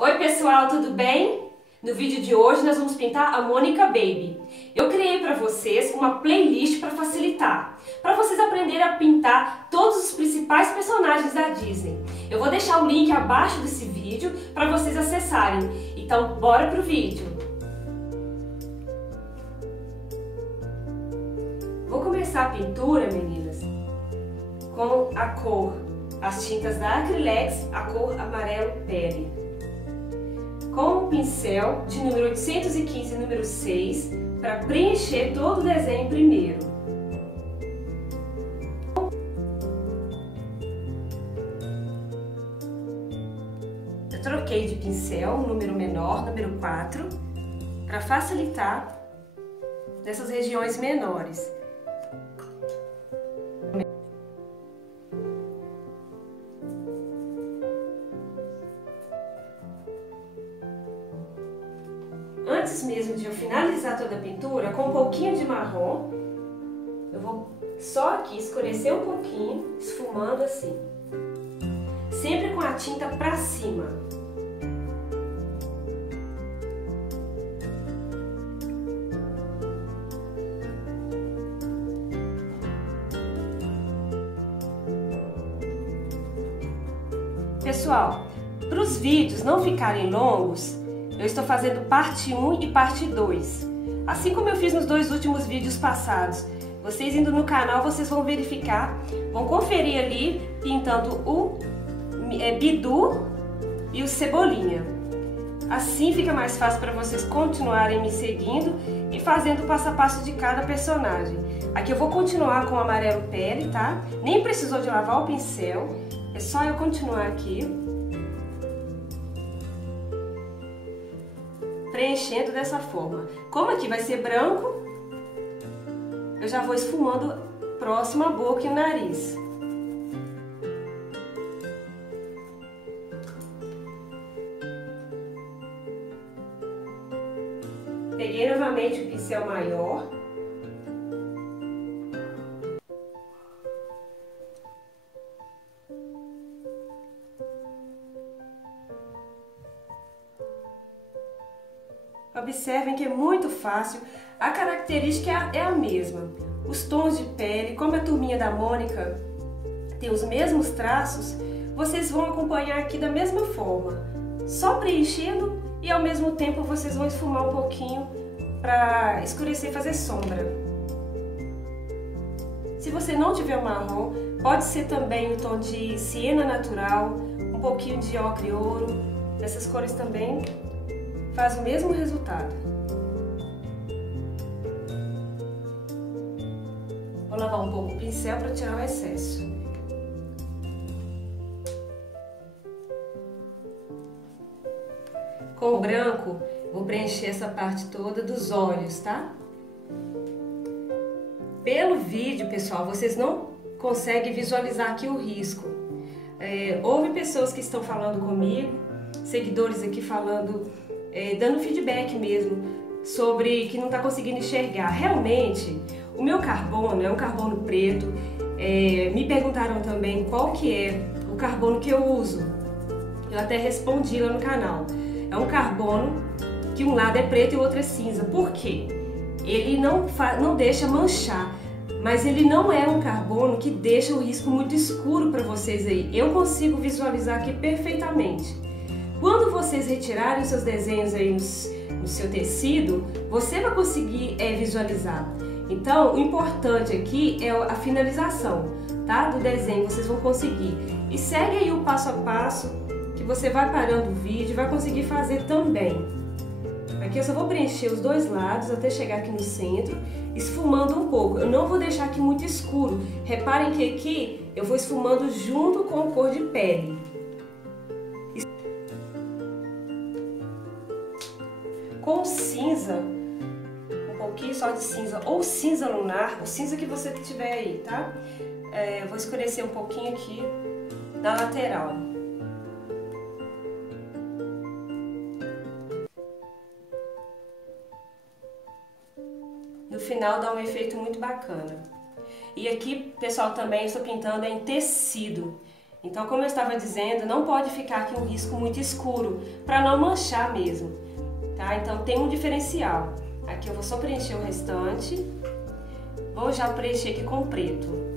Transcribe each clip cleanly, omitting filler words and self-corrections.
Oi pessoal, tudo bem? No vídeo de hoje nós vamos pintar a Monica Baby. Eu criei para vocês uma playlist para facilitar, para vocês aprenderem a pintar todos os principais personagens da Disney. Eu vou deixar o link abaixo desse vídeo para vocês acessarem. Então bora pro vídeo! Vou começar a pintura, meninas, com a cor, as tintas da Acrylex, a cor amarelo pele. Com o pincel de número 815, número 6, para preencher todo o desenho primeiro. Eu troquei de pincel, um número menor, número 4, para facilitar nessas regiões menores. Antes mesmo de eu finalizar toda a pintura, com um pouquinho de marrom, eu vou só aqui escurecer um pouquinho, esfumando assim. Sempre com a tinta pra cima. Pessoal, para os vídeos não ficarem longos, eu estou fazendo parte 1 e parte 2. Assim como eu fiz nos dois últimos vídeos passados. Vocês indo no canal, vocês vão verificar, vão conferir ali, pintando o Bidu e o Cebolinha. Assim fica mais fácil para vocês continuarem me seguindo e fazendo o passo a passo de cada personagem. Aqui eu vou continuar com o amarelo pele, tá? Nem precisou de lavar o pincel, é só eu continuar aqui. Preenchendo dessa forma. Como aqui vai ser branco, eu já vou esfumando próximo à boca e o nariz. Peguei novamente o pincel maior. Observem que é muito fácil, a característica é a mesma. Os tons de pele, como a turminha da Mônica tem os mesmos traços, vocês vão acompanhar aqui da mesma forma. Só preenchendo e ao mesmo tempo vocês vão esfumar um pouquinho para escurecer e fazer sombra. Se você não tiver o marrom, pode ser também o tom de siena natural, um pouquinho de ocre e ouro, essas cores também faz o mesmo resultado. Vou lavar um pouco o pincel para tirar o excesso. Com o branco, vou preencher essa parte toda dos olhos, tá? Pelo vídeo, pessoal, vocês não conseguem visualizar aqui o risco. Houve pessoas que estão falando comigo, seguidores aqui falando, dando feedback mesmo, sobre que não está conseguindo enxergar. Realmente, o meu carbono é um carbono preto. Me perguntaram também qual que é o carbono que eu uso. Eu até respondi lá no canal. É um carbono que um lado é preto e o outro é cinza. Por quê? Ele não deixa manchar, mas ele não é um carbono que deixa o risco muito escuro para vocês aí. Eu consigo visualizar aqui perfeitamente. Quando vocês retirarem os seus desenhos aí no seu tecido, você vai conseguir visualizar. Então, o importante aqui é a finalização, tá? Do desenho, vocês vão conseguir. E segue aí o passo a passo, que você vai parando o vídeo e vai conseguir fazer também. Aqui eu só vou preencher os dois lados até chegar aqui no centro, esfumando um pouco. Eu não vou deixar aqui muito escuro. Reparem que aqui eu vou esfumando junto com a cor de pele. Com cinza, um pouquinho só de cinza, ou cinza lunar, o cinza que você tiver aí, tá? Eu vou escurecer um pouquinho aqui na lateral. No final dá um efeito muito bacana. E aqui, pessoal, também estou pintando em tecido. Então, como eu estava dizendo, não pode ficar aqui um risco muito escuro, para não manchar mesmo, tá? Então tem um diferencial. Aqui eu vou só preencher o restante, vou já preencher aqui com preto.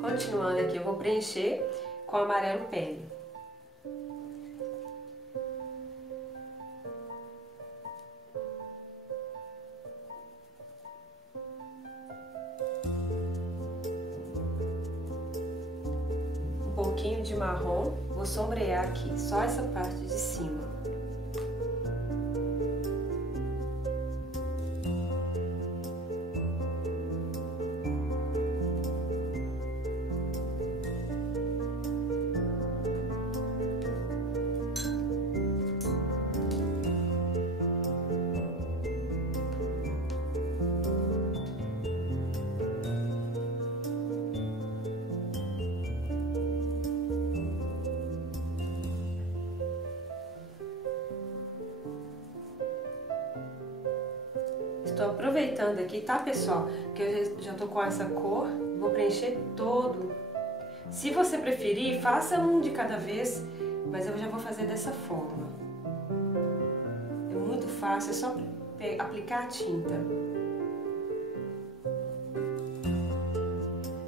Continuando aqui, eu vou preencher com amarelo pele. Um pouquinho de marrom, vou sombrear aqui, só essa parte de cima. Estou aproveitando aqui, tá, pessoal? Que eu já tô com essa cor, vou preencher todo. Se você preferir, faça um de cada vez, mas eu já vou fazer dessa forma. É muito fácil, é só aplicar a tinta.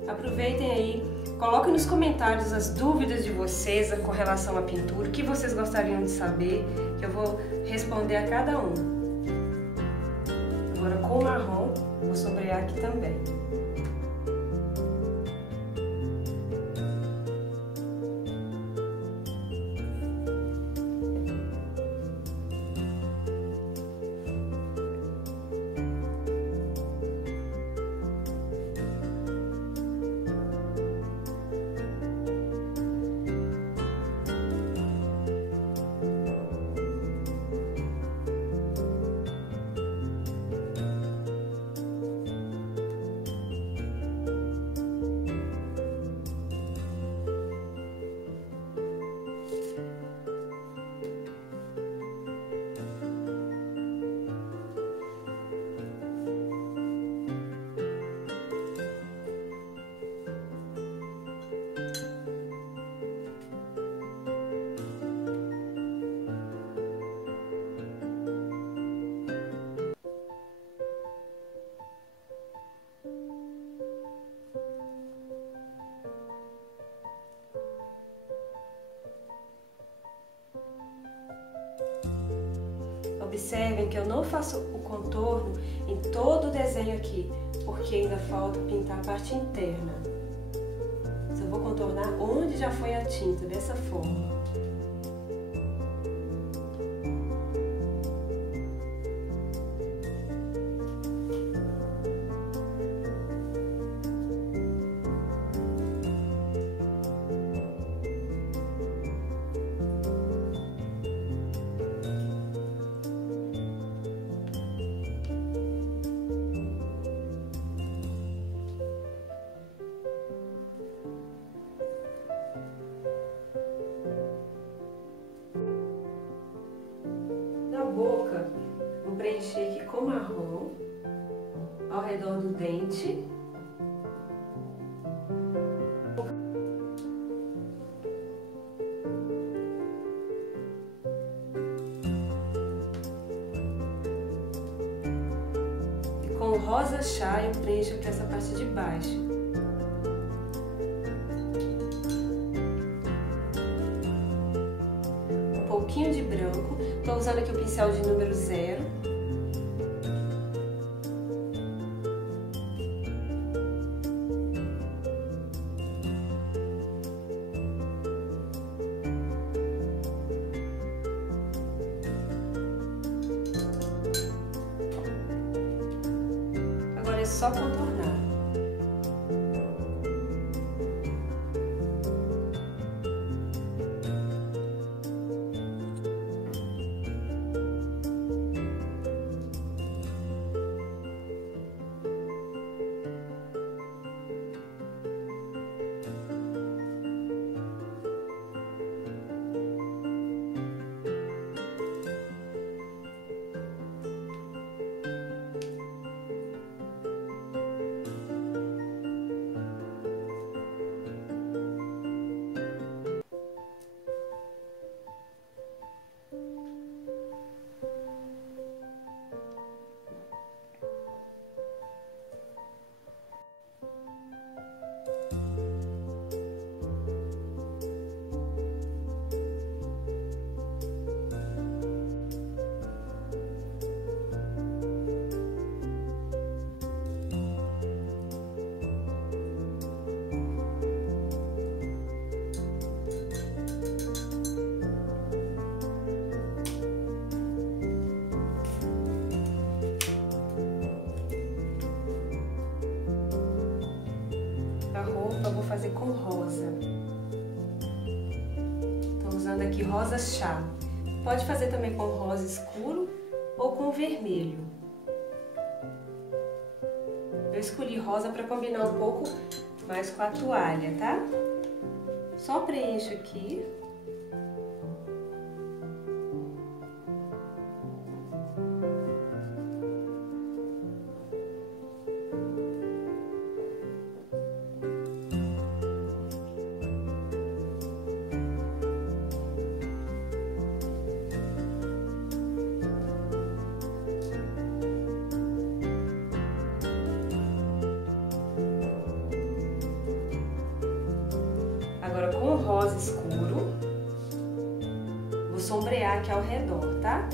Aproveitem aí, coloquem nos comentários as dúvidas de vocês com relação à pintura, o que vocês gostariam de saber, que eu vou responder a cada um. Agora com o marrom, vou sombrear aqui também. Observem que eu não faço o contorno em todo o desenho aqui, porque ainda falta pintar a parte interna. Eu vou contornar onde já foi a tinta, dessa forma. Na boca, vou preencher aqui com marrom ao redor do dente. E com rosa chá eu preencho aqui essa parte de baixo. Um pouquinho de branco. Estou usando aqui o pincel de número 0. Agora é só contornar. A roupa eu vou fazer com rosa. Estou usando aqui rosa chá. Pode fazer também com rosa escuro ou com vermelho. Eu escolhi rosa para combinar um pouco mais com a toalha, tá? Só preencho aqui. Agora com o rosa escuro, vou sombrear aqui ao redor, tá?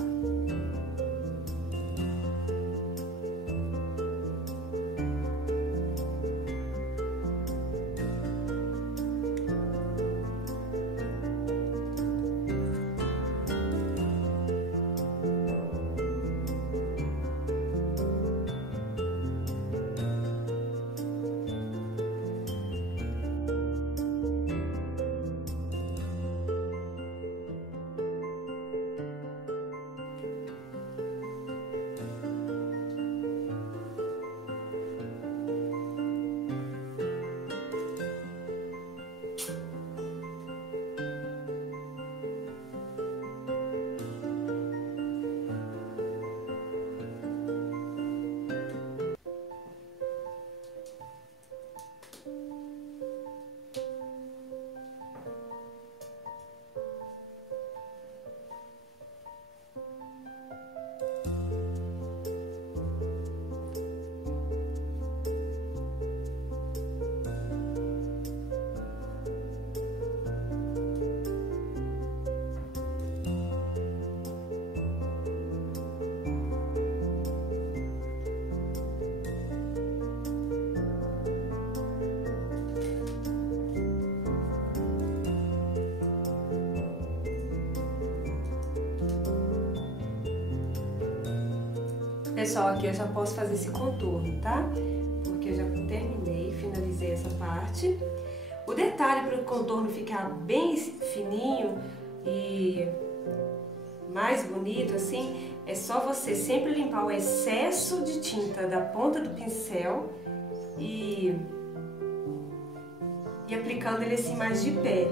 Pessoal, aqui eu já posso fazer esse contorno, tá? Porque eu já terminei, finalizei essa parte. O detalhe para o contorno ficar bem fininho e mais bonito assim, é só você sempre limpar o excesso de tinta da ponta do pincel e aplicando ele assim mais de pé.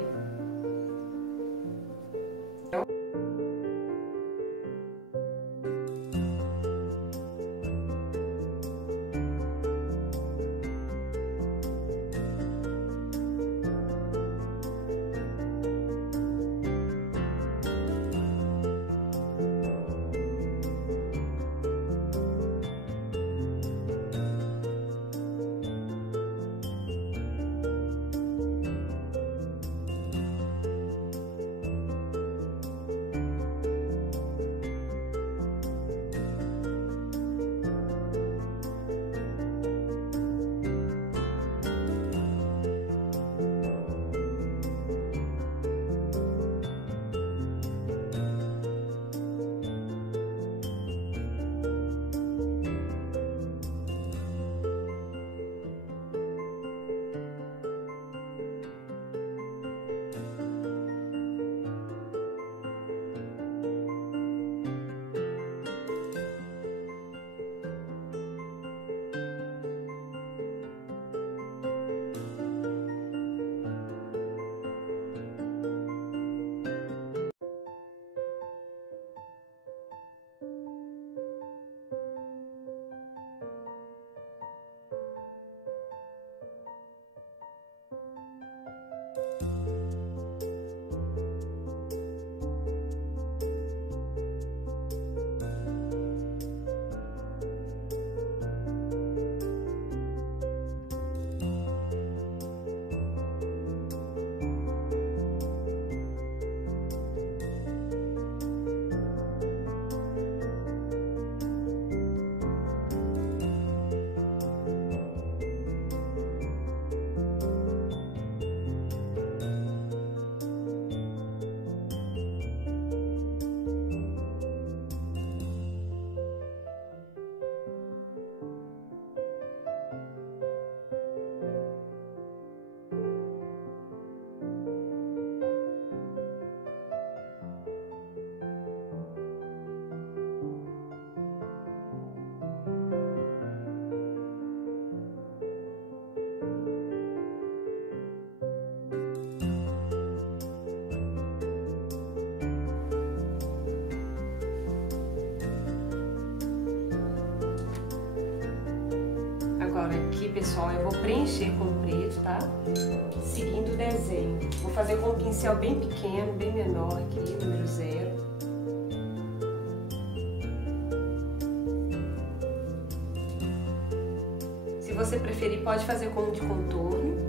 Agora aqui, pessoal, eu vou preencher com preto, tá? Seguindo o desenho. Vou fazer com um pincel bem pequeno, bem menor aqui, número 0. Se você preferir, pode fazer com um de contorno.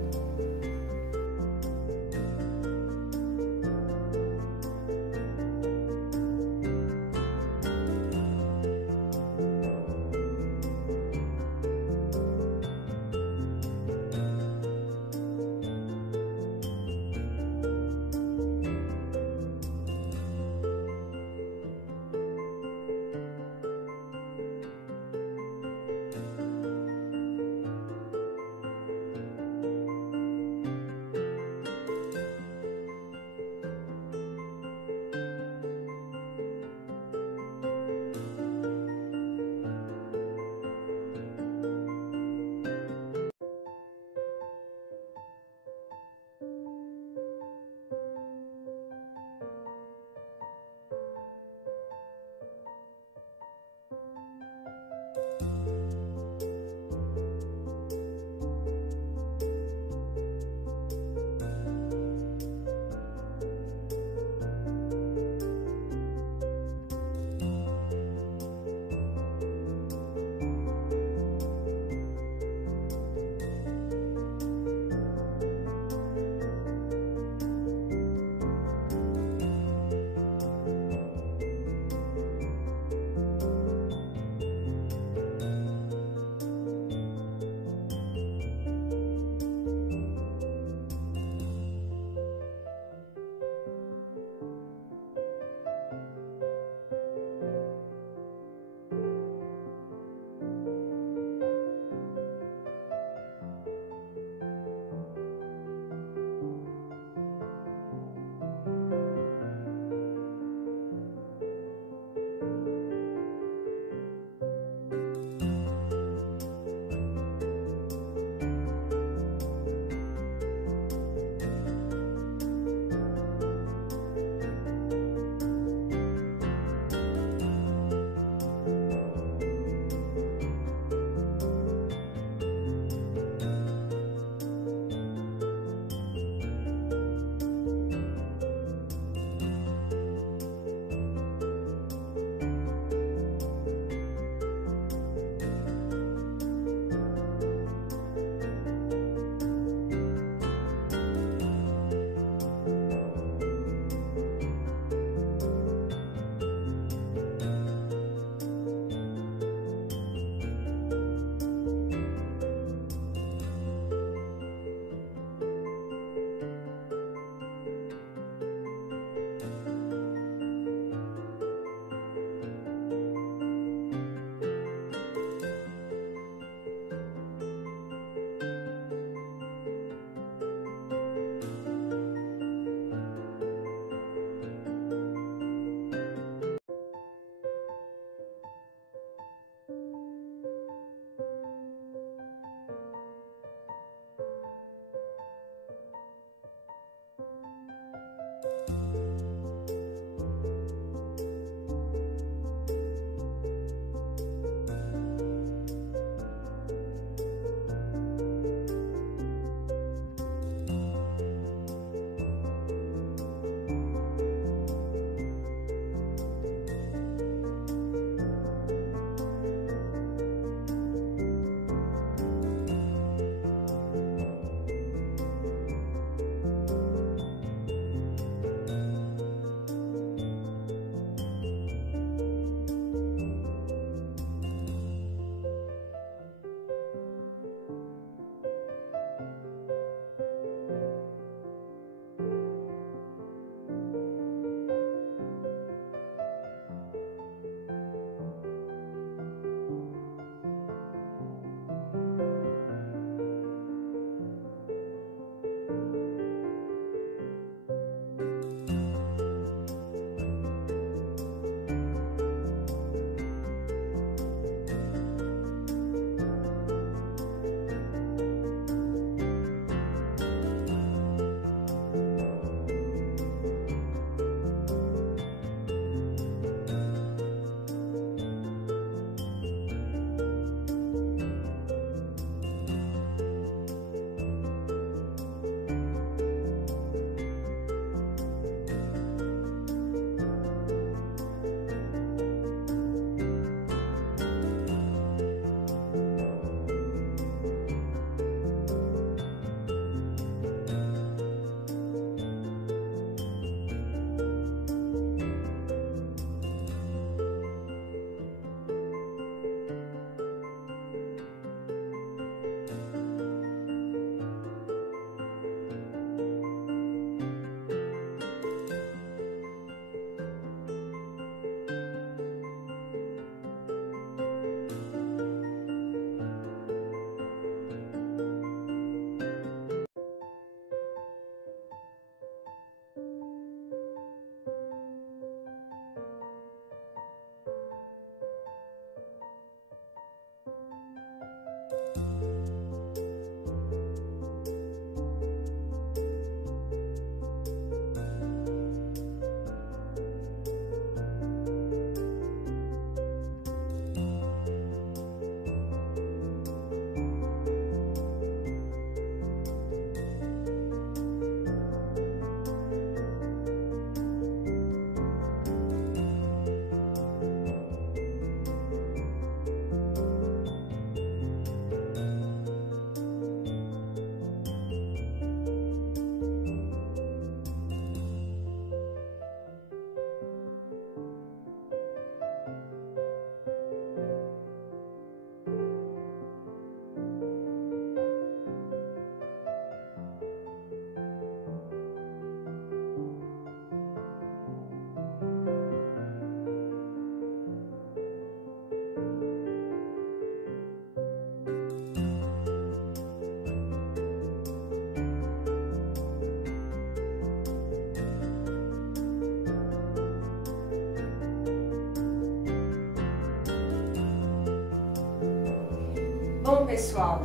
Bom, pessoal,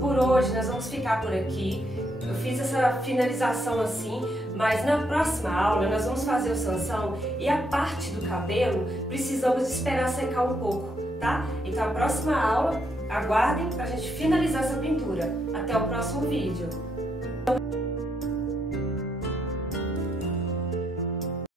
por hoje nós vamos ficar por aqui. Eu fiz essa finalização assim, mas na próxima aula nós vamos fazer o Sansão e a parte do cabelo precisamos esperar secar um pouco, tá? Então a próxima aula, aguardem para a gente finalizar essa pintura. Até o próximo vídeo.